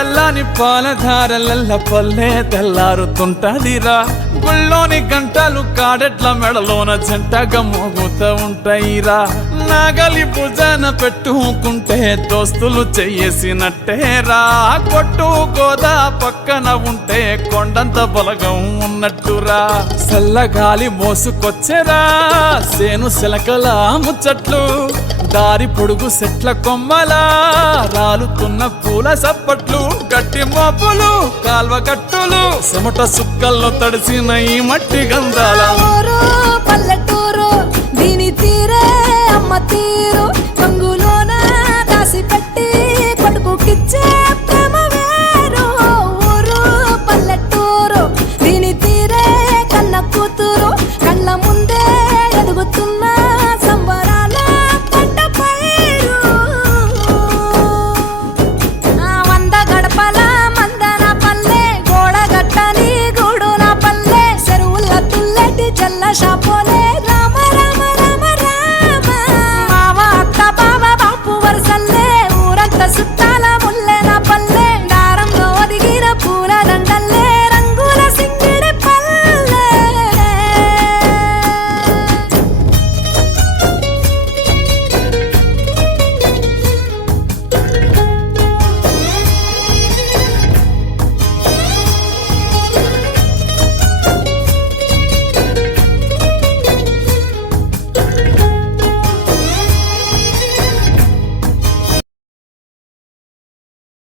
చల్లని పాలధారలల్ల పల్లె తెల్లారుతుంటదిరా గుళ్ళోని గంటలు కాడెట్ల మెడలోన జంటగా మోగుతూ ఉంటాయిరా నాగలి భుజాన పెట్టుకుంటే దోస్తులు చెయ్యేసినట్టేరా కొట్టు గోదా పక్కన ఉంటే కొండంత బలగం ఉన్నట్టురా చల్లగాలి మోసుకొచ్చెరా సేను శిలకల ముచ్చట్లు దారి పొడుగు సెట్ల కొమ్మలా రాలుతున్న పూల సప్పట్లు గట్టి మోపులు కాల్వ కట్టులు చెమట సుక్కల్లో తడిసిన ఈ మట్టి గంధాల పల్లెటూరు దీని తీరే అమ్మ తీరు కంగులోన దాసి పెట్టి కొడుకుకిచ్చే